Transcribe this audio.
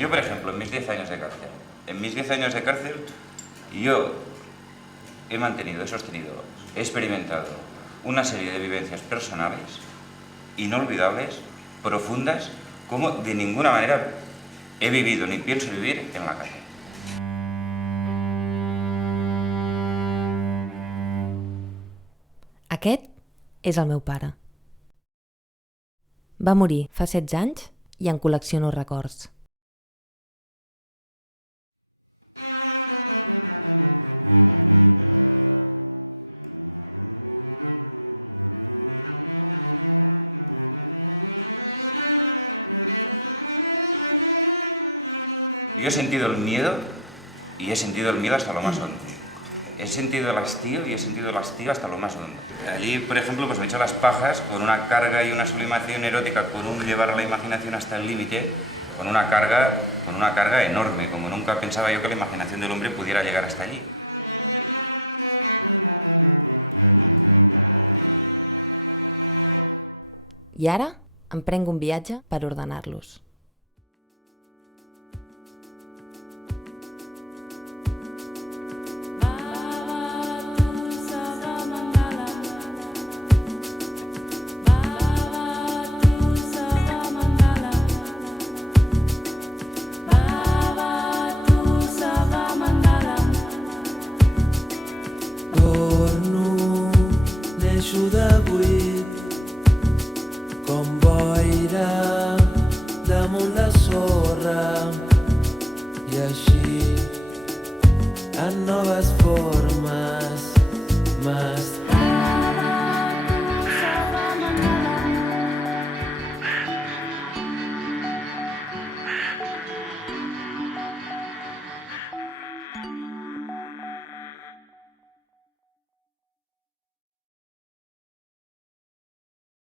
Yo, por ejemplo, en mis 10 años de cárcel, yo he mantenido, he sostenido, he experimentado una serie de vivencias personales inolvidables, profundas, como de ninguna manera he vivido ni pienso vivir en la calle. Aquest és el meu pare. Va morir fa 16 anys i en col·lecciono records. Yo he sentido el miedo y he sentido el miedo hasta lo más hondo. He sentido el hastío y he sentido el hastío hasta lo más hondo. Allí, por ejemplo, pues me he hecho las pajas con una carga y una sublimación erótica, con un llevar a la imaginación hasta el límite, con una carga enorme, como nunca pensaba yo que la imaginación del hombre pudiera llegar hasta allí. I ara emprenc un viatge per ordenar-los. Torno, neixo de buit, com boira damunt la sorra, i així en noves formes m'estic